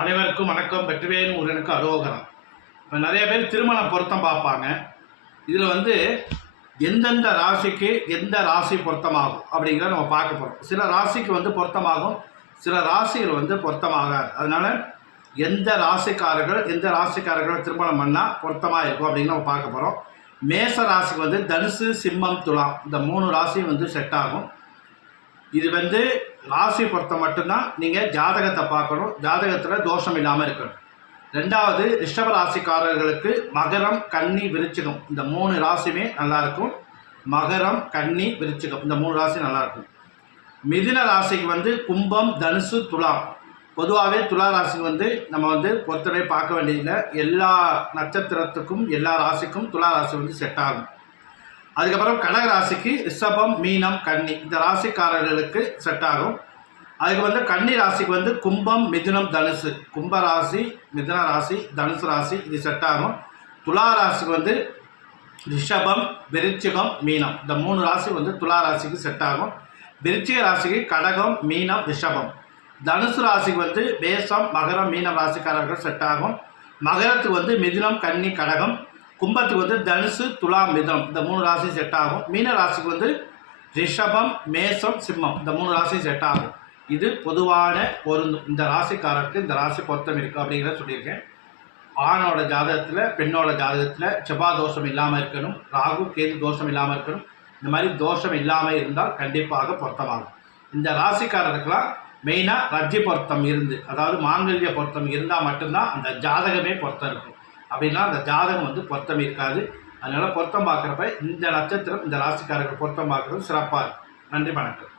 அனைவருக்கும் வணக்கம். வெற்றிவேல் முருகனுக்கு அரோகரம். இப்போ நிறைய பேர் திருமண பொருத்தம் பார்ப்பாங்க. இதில் வந்து எந்தெந்த ராசிக்கு எந்த ராசி பொருத்தமாகும் அப்படிங்கிறத நம்ம பார்க்க போகிறோம் சில ராசிக்கு வந்து பொருத்தமாகும் சில ராசிகள் வந்து பொருத்தமாகாது. அதனால் எந்த ராசிக்காரர்கள் எந்த ராசிக்காரர்கள் திருமணம் பண்ணால் பொருத்தமாக இருக்கும் அப்படின்னு நம்ம பார்க்க போகிறோம் மேச ராசிக்கு வந்து தனுசு சிம்மம் துலாம். இந்த மூணு ராசியும் வந்து செட் ஆகும். இது வந்து ராசி பொறுத்த மட்டும்தான் நீங்கள் ஜாதகத்தை பார்க்கணும். ஜாதகத்தில் தோஷம் இல்லாமல் இருக்கணும். ரெண்டாவது ரிஷப ராசிக்காரர்களுக்கு மகரம் கன்னி விருச்சிகம். இந்த மூணு ராசியுமே நல்லாயிருக்கும். மகரம் கன்னி விருச்சிகம். இந்த மூணு ராசி நல்லாயிருக்கும். மிதின ராசிக்கு வந்து கும்பம் தனுசு துலாம். பொதுவாகவே துலா ராசிக்கு வந்து நம்ம வந்து பொறுத்தவரை பார்க்க வேண்டியதில்லை. எல்லா நட்சத்திரத்துக்கும் எல்லா ராசிக்கும் துலா ராசி வந்து செட் ஆகும். அதுக்கப்புறம் கடக ராசிக்கு ரிஷபம் மீனம் கன்னி. இந்த ராசிக்காரர்களுக்கு செட் ஆகும். அதுக்கு வந்து கன்னி ராசிக்கு வந்து கும்பம் மிதுனம் தனுசு. கும்ப ராசி மிதுன ராசி தனுசு ராசி இது செட் ஆகும். துலா ராசிக்கு வந்து ரிஷபம் விருச்சிகம் மீனம். இந்த மூணு ராசி வந்து துலா ராசிக்கு செட் ஆகும். விருச்சிக ராசிக்கு கடகம் மீனம் ரிஷபம். தனுசு ராசிக்கு வந்து மேசம் மகரம் மீனம் ராசிக்காரர்கள் செட் ஆகும். மகரத்துக்கு வந்து மிதுனம் கன்னி கடகம். கும்பத்துக்கு வந்து தனுசு துலாம் மிதம். இந்த மூணு ராசி செட் ஆகும். மீன ராசிக்கு வந்து ரிஷபம் மேசம் சிம்மம். இந்த மூணு ராசி செட் ஆகும். இது பொதுவான பொருந்தும். இந்த ராசிக்காரருக்கு இந்த ராசி பொருத்தம் இருக்குது அப்படிங்கிறத சொல்லியிருக்கேன். ஆணோட ஜாதகத்தில் பெண்ணோட ஜாதகத்தில் செவ்வாய் தோஷம் இல்லாமல் இருக்கணும். ராகு கேது தோஷம் இல்லாமல் இருக்கணும். இந்த மாதிரி தோஷம் இல்லாமல் இருந்தால் கண்டிப்பாக பொருத்தமாகும். இந்த ராசிக்காரருக்கெல்லாம் மெயினாக ரஜ்ஜி பொருத்தம் இருந்து அதாவது மாங்கல்ய பொருத்தம் இருந்தால் மட்டும்தான் அந்த ஜாதகமே பொருத்தம் இருக்கும். அப்படின்னா அந்த ஜாதகம் வந்து பொருத்தம் இருக்காது. அதனால் பொருத்தம் பார்க்குறப்ப இந்த நட்சத்திரம் இந்த ராசிக்காரர்கள் பொருத்தம் பார்க்குறது சிறப்பாக இருக்கும். நன்றி வணக்கம்.